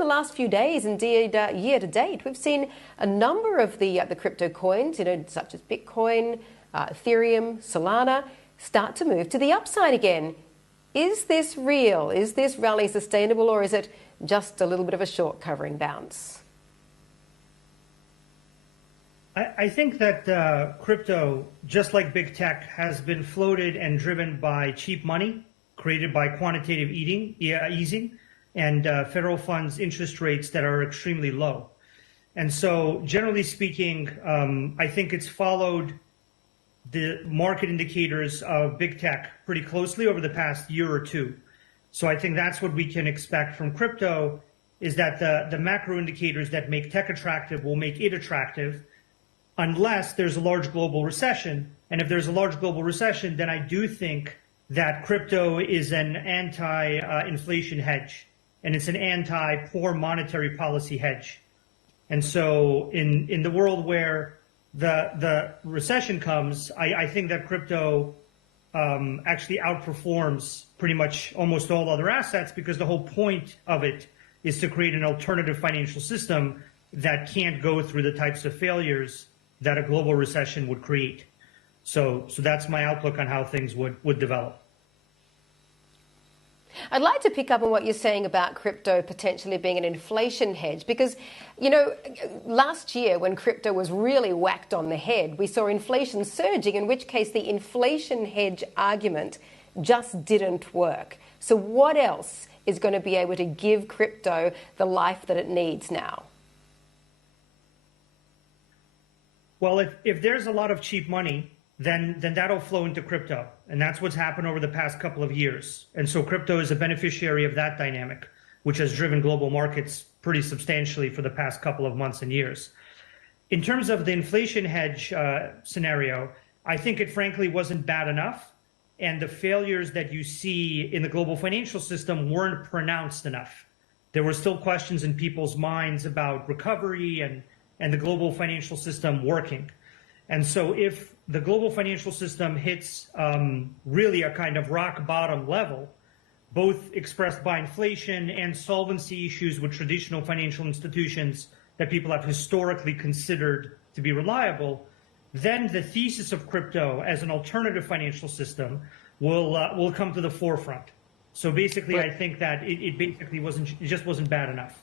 the last few days, indeed year to date, we've seen a number of the crypto coins, such as Bitcoin, Ethereum, Solana, start to move to the upside again. Is this real? Is this rally sustainable, or is it just a little bit of a short covering bounce? I think that crypto, just like big tech, has been floated and driven by cheap money created by quantitative easing and federal funds interest rates that are extremely low. And so generally speaking, I think it's followed the market indicators of big tech pretty closely over the past year or two. So I think that's what we can expect from crypto, is that the macro indicators that make tech attractive will make it attractive unless there's a large global recession. And if there's a large global recession, then I do think that crypto is an anti-inflation hedge, and it's an anti-poor monetary policy hedge. And so in the world where the recession comes, I think that crypto actually outperforms pretty much almost all other assets, because the whole point of it is to create an alternative financial system that can't go through the types of failures that a global recession would create. So that's my outlook on how things would develop. I'd like to pick up on what you're saying about crypto potentially being an inflation hedge, because, last year when crypto was really whacked on the head, we saw inflation surging, in which case the inflation hedge argument just didn't work. So what else is going to be able to give crypto the life that it needs now? Well, if there's a lot of cheap money, then that'll flow into crypto. And that's what's happened over the past couple of years. And so crypto is a beneficiary of that dynamic, which has driven global markets pretty substantially for the past couple of months and years. In terms of the inflation hedge scenario, I think it frankly wasn't bad enough. And the failures that you see in the global financial system weren't pronounced enough. There were still questions in people's minds about recovery and the global financial system working. And so if the global financial system hits really a kind of rock bottom level, both expressed by inflation and solvency issues with traditional financial institutions that people have historically considered to be reliable, then the thesis of crypto as an alternative financial system will come to the forefront. So basically, I think that it just wasn't bad enough.